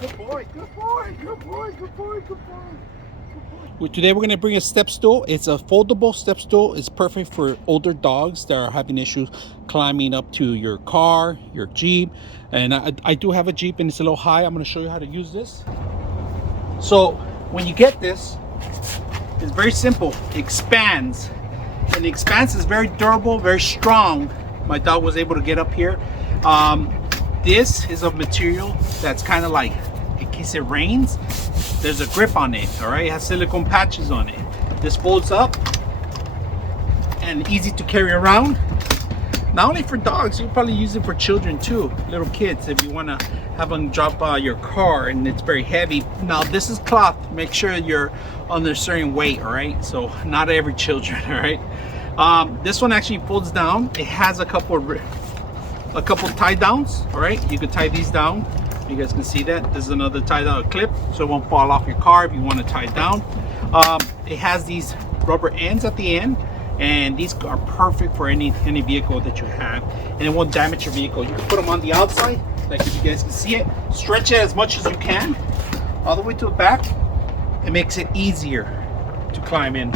Good boy, good boy, good boy, good boy, good boy. Well, today we're going to bring a step stool. It's a foldable step stool. It's perfect for older dogs that are having issues climbing up to your car, your Jeep. And I do have a Jeep and it's a little high. I'm going to show you how to use this. So when you get this, it's very simple. It expands. And the expanse is very durable, very strong. My dog was able to get up here. This is a material that's kind of like, in case it rains, there's a grip on it, all right? It has silicone patches on it. This folds up and easy to carry around. Not only for dogs, you'll probably use it for children too, little kids, if you want to have them drop your car and it's very heavy. Now this is cloth. Make sure you're under a certain weight, all right? So not every children, all right? This one actually folds down. It has a couple tie downs, all right? You could tie these down. You guys can see that. This is another tie down clip, so it won't fall off your car if you want to tie it down. It has these rubber ends at the end, and these are perfect for any vehicle that you have, and it won't damage your vehicle. You can put them on the outside, like if you guys can see it. Stretch it as much as you can, all the way to the back. It makes it easier to climb in.